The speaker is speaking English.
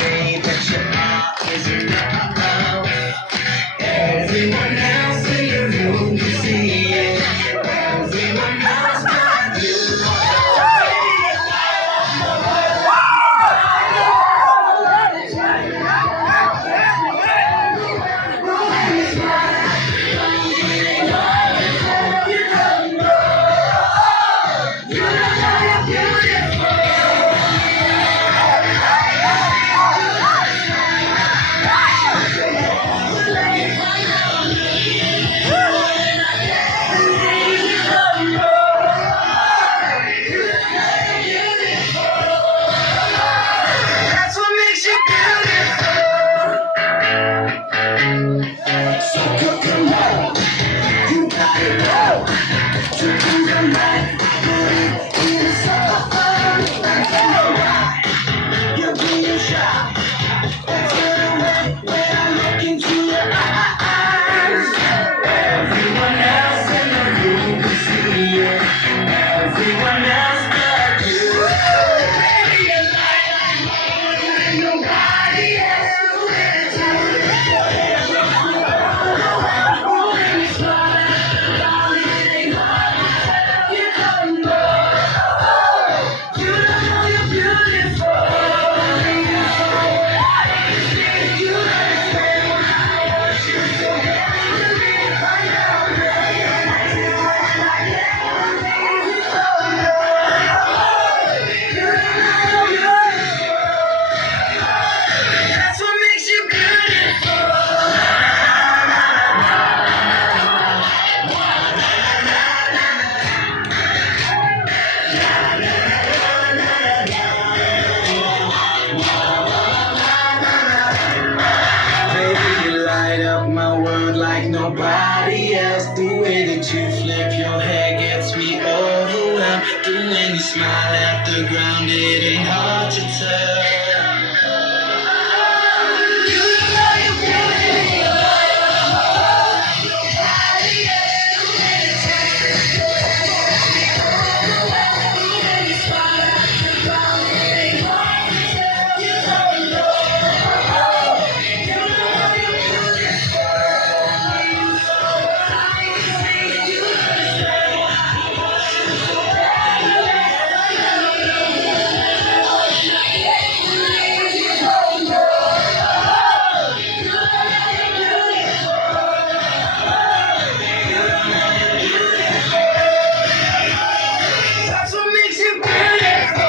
way that you are is enough. Everyone else in the room can see it. Everyone else but you. That's what makes you beautiful. So come on, you gotta go to do the right, put it in the song. You're being shy. That's what I want when I look into your eyes. Everyone else in the room can see it. Everyone else but you. Baby, you're like nobody else will do. You don't know you're beautiful. That's what makes you beautiful. Baby, you light up my world like nobody else. The way that you flip your hair gets me overwhelmed. The way you smile at the ground, it ain't hard to tell. You know you're beautiful. Nobody else will do. When you smile at the ground, it ain't hard to tell. You don't know. You know you're beautiful. You That's what makes you beautiful.